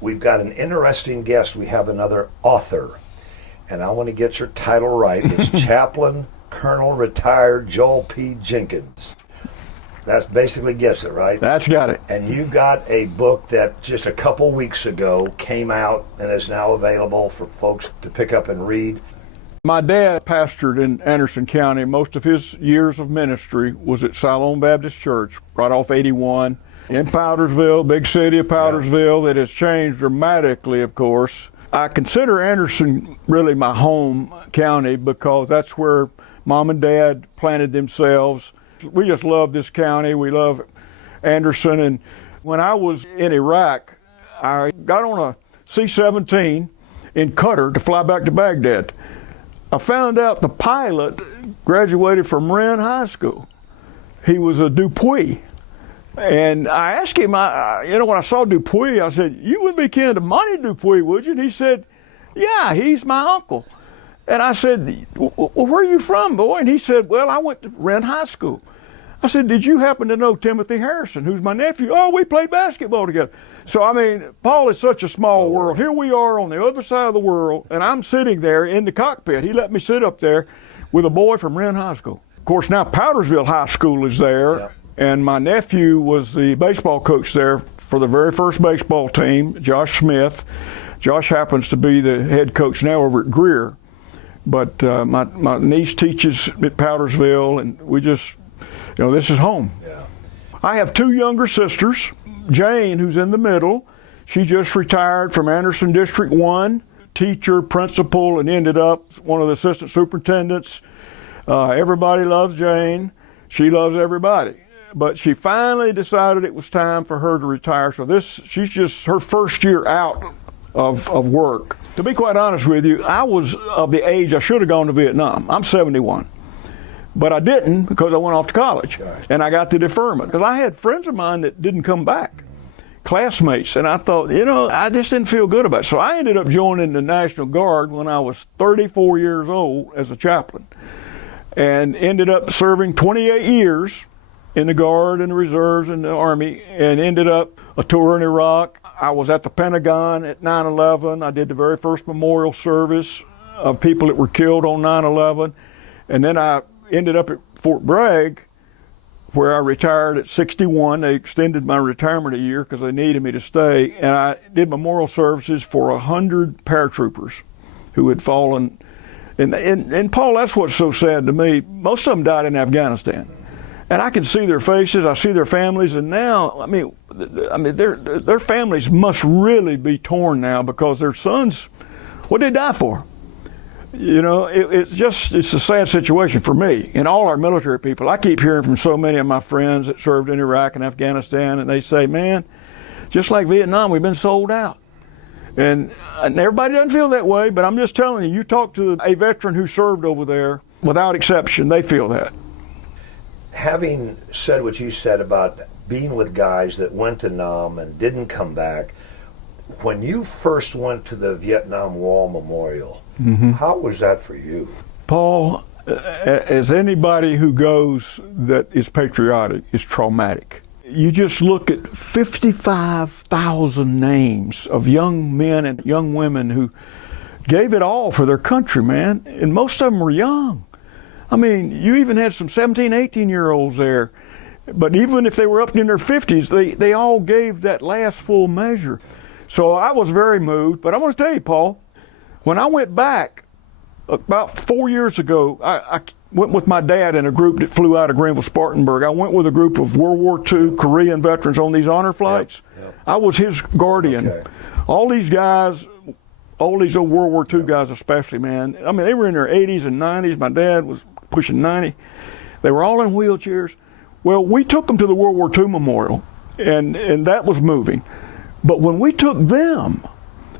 We've got an interesting guest. We have another author, and I want to get your title right. It's Chaplain Colonel retired Joel P. Jenkins. That's basically gets it, right? That's got it. And you've got a book that just a couple weeks ago came out and is now available for folks to pick up and read. My dad pastored in Anderson County. Most of his years of ministry was at Siloam Baptist Church, right off 81. In Powdersville, big city of Powdersville, that has changed dramatically, of course. I consider Anderson really my home county because that's where Mom and Dad planted themselves. We just love this county. We love Anderson. And when I was in Iraq, I got on a C-17 in Qatar to fly back to Baghdad. I found out the pilot graduated from Wren High School. He was a Dupuy. And I asked him, when I saw Dupuy, I said, "You wouldn't be kin to Monty Dupuy, would you?" And he said, "Yeah, he's my uncle." And I said, "Well, where are you from, boy?" And he said, "Well, I went to Wren High School." I said, "Did you happen to know Timothy Harrison, who's my nephew?" "Oh, we played basketball together." So, I mean, Paul is such a small world. Here we are on the other side of the world, and I'm sitting there in the cockpit. He let me sit up there with a boy from Wren High School. Of course, now Powdersville High School is there. Yep. And my nephew was the baseball coach there for the very first baseball team, Josh Smith. Josh happens to be the head coach now over at Greer. But my niece teaches at Powdersville, and we just, this is home. Yeah. I have two younger sisters, Jane, who's in the middle. She just retired from Anderson District 1, teacher, principal, and ended up one of the assistant superintendents. Everybody loves Jane. She loves everybody. But she finally decided it was time for her to retire. So she's just her first year out of work. To be quite honest with you, I was of the age I should have gone to Vietnam. I'm 71. But I didn't because I went off to college. And I got the deferment. Because I had friends of mine that didn't come back, classmates. And I thought, I just didn't feel good about it. So I ended up joining the National Guard when I was 34 years old as a chaplain. And ended up serving 28 years in the Guard and the Reserves and the Army, and ended up a tour in Iraq. I was at the Pentagon at 9/11. I did the very first memorial service of people that were killed on 9/11. And then I ended up at Fort Bragg, where I retired at 61. They extended my retirement a year because they needed me to stay. And I did memorial services for 100 paratroopers who had fallen. And Paul, that's what's so sad to me. Most of them died in Afghanistan. And I can see their faces, I see their families, and now, I mean, their families must really be torn now because their sons, what did they die for? It's a sad situation for me and all our military people. I keep hearing from so many of my friends that served in Iraq and Afghanistan, and they say, "Man, just like Vietnam, we've been sold out." And everybody doesn't feel that way, but I'm just telling you, you talk to a veteran who served over there, without exception, they feel that. Having said what you said about being with guys that went to Nam and didn't come back, when you first went to the Vietnam Wall Memorial, how was that for you? Paul, as anybody who goes that is patriotic, is traumatic. You just look at 55,000 names of young men and young women who gave it all for their country, man, and most of them were young. I mean, you even had some 17, 18-year-olds there. But even if they were up in their 50s, they all gave that last full measure. So I was very moved. But I want to tell you, Paul, when I went back about 4 years ago, I went with my dad in a group that flew out of Greenville-Spartanburg. I went with a group of World War II Korean veterans on these honor flights. Yep. I was his guardian. Okay. All these guys, all these old World War II guys especially, man, I mean, they were in their 80s and 90s. My dad was pushing 90. They were all in wheelchairs. Well, we took them to the World War II Memorial, and that was moving. But when we took them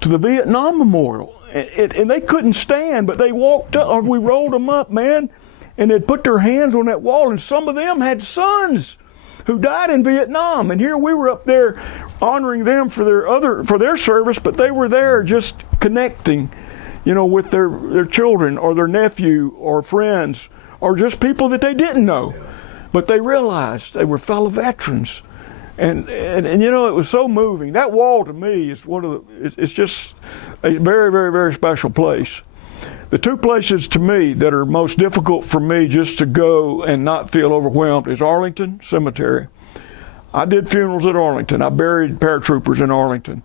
to the Vietnam Memorial, and they couldn't stand, but they walked up, or we rolled them up, man, and they'd put their hands on that wall, and some of them had sons who died in Vietnam, and here we were up there honoring them for their service, but they were there just connecting, with their children or their nephew or friends or just people that they didn't know. But they realized they were fellow veterans. And you know, it was so moving. That wall to me is it's just a very, very, very special place. The two places to me that are most difficult for me just to go and not feel overwhelmed is Arlington Cemetery. I did funerals at Arlington. I buried paratroopers in Arlington.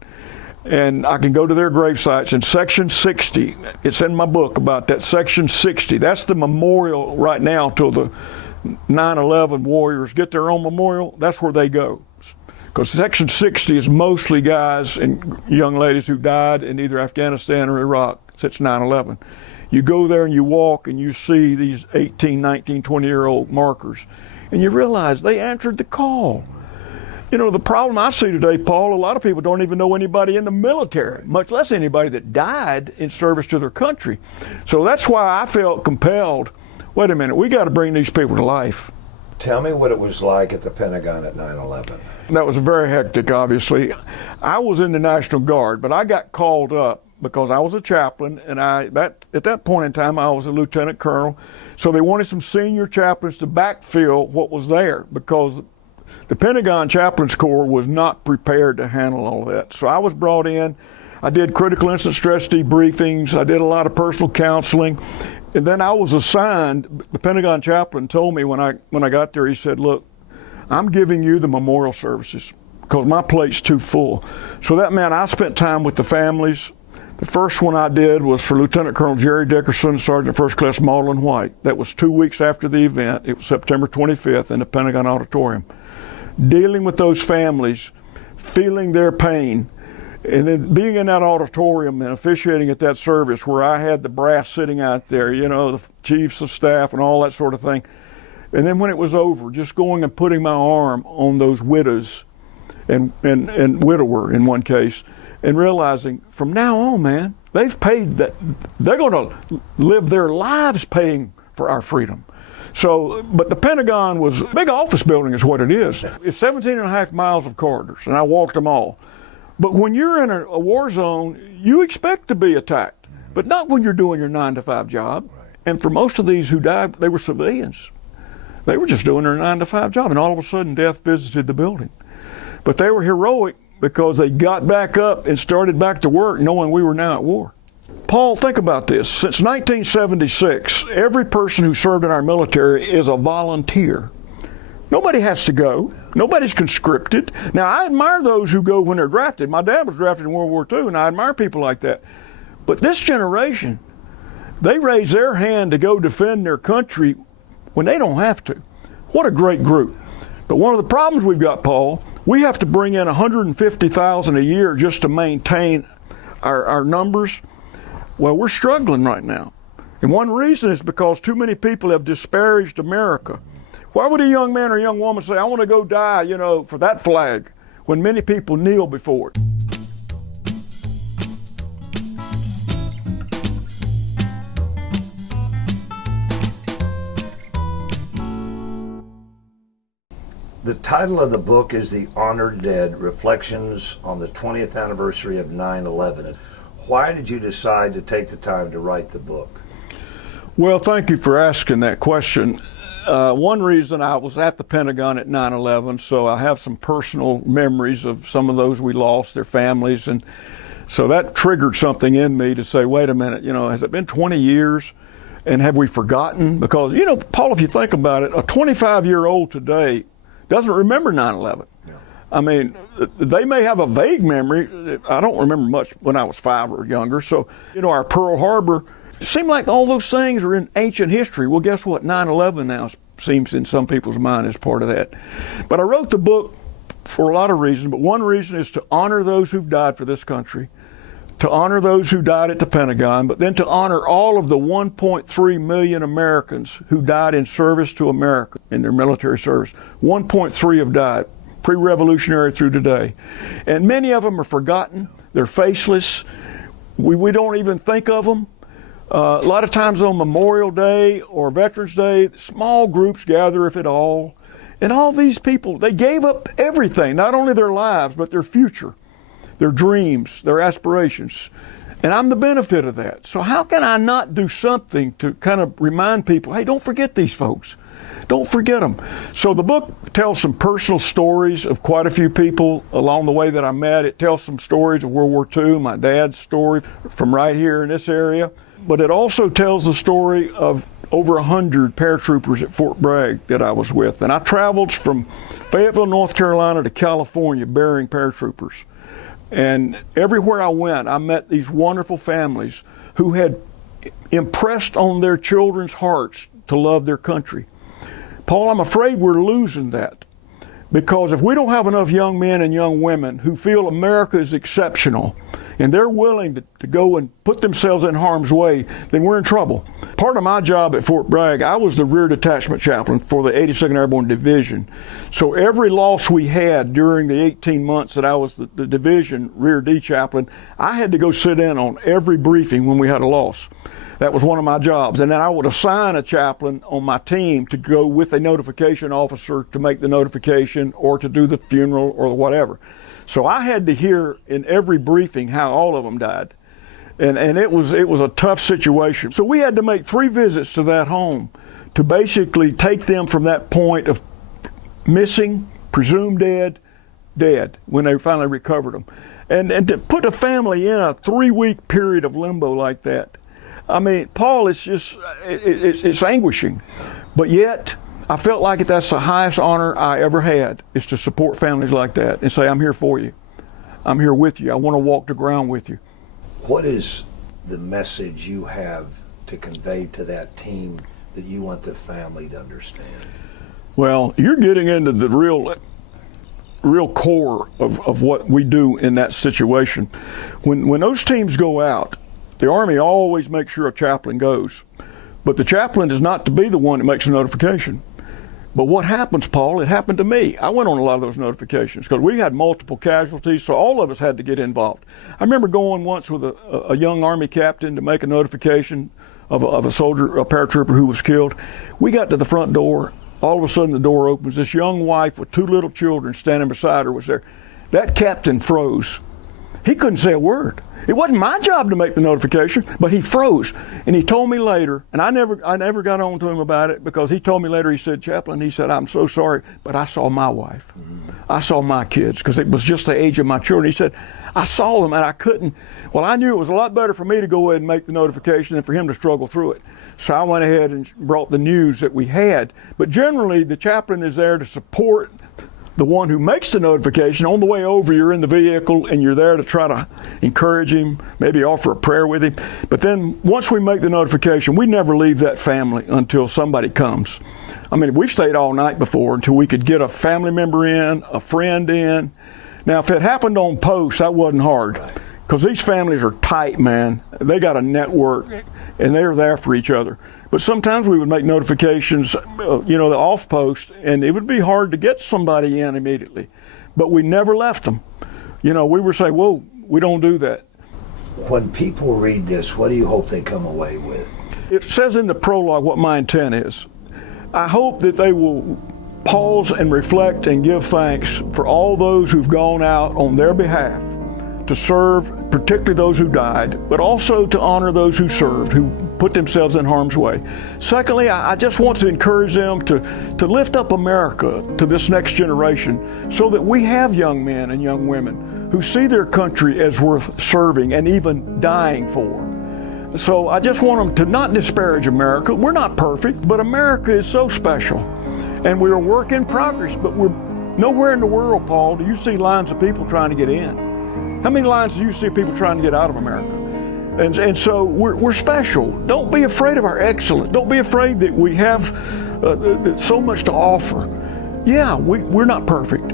And I can go to their grave sites. In Section 60, it's in my book about that, Section 60. That's the memorial right now till the 9/11 warriors get their own memorial. That's where they go. Because Section 60 is mostly guys and young ladies who died in either Afghanistan or Iraq since 9/11. You go there and you walk and you see these 18, 19, 20-year-old markers. And you realize they answered the call. You know, the problem I see today, Paul, a lot of people don't even know anybody in the military, much less anybody that died in service to their country. So that's why I felt compelled, wait a minute, we got to bring these people to life. Tell me what it was like at the Pentagon at 9/11. That was very hectic, obviously. I was in the National Guard, but I got called up because I was a chaplain, and at that point in time, I was a lieutenant colonel. So they wanted some senior chaplains to backfill what was there because the Pentagon Chaplains Corps was not prepared to handle all that. So I was brought in. I did critical incident stress debriefings. I did a lot of personal counseling. And then I was assigned, the Pentagon chaplain told me when I got there, he said, look, I'm giving you the memorial services because my plate's too full. So that meant I spent time with the families. The first one I did was for Lieutenant Colonel Jerry Dickerson, Sergeant First Class Maudlin White. That was 2 weeks after the event. It was September 25th in the Pentagon Auditorium. Dealing with those families, feeling their pain, and then being in that auditorium and officiating at that service where I had the brass sitting out there, you know, the chiefs of staff and all that sort of thing. And then when it was over, just going and putting my arm on those widows and widower in one case, and realizing from now on, man, they've paid that. They're going to live their lives paying for our freedom. So, but the Pentagon was a big office building is what it is. It's 17 and a half miles of corridors, and I walked them all. But when you're in a war zone, you expect to be attacked, but not when you're doing your 9-to-5 job. And for most of these who died, they were civilians. They were just doing their 9-to-5 job, and all of a sudden death visited the building. But they were heroic because they got back up and started back to work knowing we were now at war. Paul, think about this. Since 1976, every person who served in our military is a volunteer. Nobody has to go. Nobody's conscripted. Now, I admire those who go when they're drafted. My dad was drafted in World War II, and I admire people like that. But this generation, they raise their hand to go defend their country when they don't have to. What a great group. But one of the problems we've got, Paul, we have to bring in 150,000 a year just to maintain our numbers. Well, we're struggling right now. And one reason is because too many people have disparaged America. Why would a young man or a young woman say, I want to go die, you know, for that flag, when many people kneel before it? The title of the book is The Honored Dead, Reflections on the 20th Anniversary of 9/11. Why did you decide to take the time to write the book? Well, thank you for asking that question. One reason, I was at the Pentagon at 9/11, so I have some personal memories of some of those we lost, their families, and so that triggered something in me to say, wait a minute, you know, has it been 20 years and have we forgotten? Because, you know, Paul, if you think about it, a 25-year-old today doesn't remember 9/11. Yeah. I mean, they may have a vague memory. I don't remember much when I was 5 or younger. So, you know, our Pearl Harbor, it seemed like all those things are in ancient history. Well, guess what? 9/11 now seems in some people's mind as part of that. But I wrote the book for a lot of reasons, but one reason is to honor those who've died for this country, to honor those who died at the Pentagon, but then to honor all of the 1.3 million Americans who died in service to America in their military service. 1.3 have died, pre-revolutionary through today. And many of them are forgotten. They're faceless. We don't even think of them. A lot of times on Memorial Day or Veterans Day, small groups gather, if at all. And all these people, they gave up everything, not only their lives, but their future, their dreams, their aspirations. And I'm the benefit of that. So how can I not do something to kind of remind people, hey, don't forget these folks. Don't forget them. So the book tells some personal stories of quite a few people along the way that I met. It tells some stories of World War II, my dad's story from right here in this area. But it also tells the story of over 100 paratroopers at Fort Bragg that I was with. And I traveled from Fayetteville, North Carolina to California bearing paratroopers. And everywhere I went, I met these wonderful families who had impressed on their children's hearts to love their country. Paul, I'm afraid we're losing that, because if we don't have enough young men and young women who feel America is exceptional and they're willing to go and put themselves in harm's way, then we're in trouble. Part of my job at Fort Bragg, I was the rear detachment chaplain for the 82nd Airborne Division. So every loss we had during the 18 months that I was the division rear D chaplain, I had to go sit in on every briefing when we had a loss. That was one of my jobs. And then I would assign a chaplain on my team to go with a notification officer to make the notification or to do the funeral or whatever. So I had to hear in every briefing how all of them died. And it was a tough situation. So we had to make 3 visits to that home to basically take them from that point of missing, presumed dead, when they finally recovered them. And to put a family in a 3-week period of limbo like that, I mean, Paul, it's anguishing. But yet, I felt like that's the highest honor I ever had, is to support families like that and say, I'm here for you. I'm here with you. I want to walk the ground with you. What is the message you have to convey to that team that you want the family to understand? Well, you're getting into the real core of what we do in that situation. When those teams go out, the Army always makes sure a chaplain goes. But the chaplain is not to be the one that makes a notification. But what happens, Paul, it happened to me. I went on a lot of those notifications because we had multiple casualties, so all of us had to get involved. I remember going once with a young Army captain to make a notification of a soldier, a paratrooper who was killed. We got to the front door. All of a sudden the door opens. This young wife with 2 little children standing beside her was there. That captain froze. He couldn't say a word. It wasn't my job to make the notification, but he froze. And he told me later, and I never got on to him about it, because he told me later, he said, Chaplain, he said, I'm so sorry, but I saw my wife. I saw my kids, because it was just the age of my children. He said, I saw them and I couldn't. Well, I knew it was a lot better for me to go ahead and make the notification than for him to struggle through it. So I went ahead and brought the news that we had. But generally, the chaplain is there to support the one who makes the notification. On the way over, you're in the vehicle and you're there to try to encourage him, maybe offer a prayer with him. But then once we make the notification, we never leave that family until somebody comes. I mean, we've stayed all night before until we could get a family member in, a friend in. Now, if it happened on post, that wasn't hard, because these families are tight, man. They got a network and they're there for each other. But sometimes we would make notifications, the off post, and it would be hard to get somebody in immediately. But we never left them. We were saying, whoa, we don't do that. When people read this, what do you hope they come away with? It says in the prologue what my intent is. I hope that they will pause and reflect and give thanks for all those who've gone out on their behalf to serve, particularly those who died, but also to honor those who served, who put themselves in harm's way. Secondly, I just want to encourage them to lift up America to this next generation, so that we have young men and young women who see their country as worth serving and even dying for. So I just want them to not disparage America. We're not perfect, but America is so special. And we're a work in progress, but we're nowhere in the world, Paul, do you see lines of people trying to get in. How many lines do you see people trying to get out of America? And so we're special. Don't be afraid of our excellence. Don't be afraid that we have so much to offer. Yeah, we're not perfect,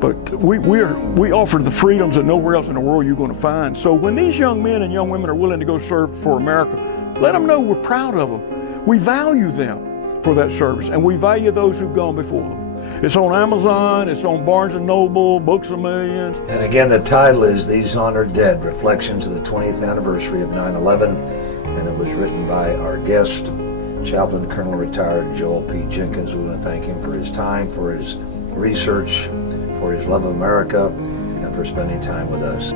but we offer the freedoms that nowhere else in the world you're going to find. So when these young men and young women are willing to go serve for America, let them know we're proud of them. We value them for that service, and we value those who've gone before them. It's on Amazon, it's on Barnes & Noble, Books A Million. And again, the title is These Honored Dead, Reflections of the 20th Anniversary of 9/11, and it was written by our guest, Chaplain Colonel Retired Joel P. Jenkins. We want to thank him for his time, for his research, for his love of America, and for spending time with us.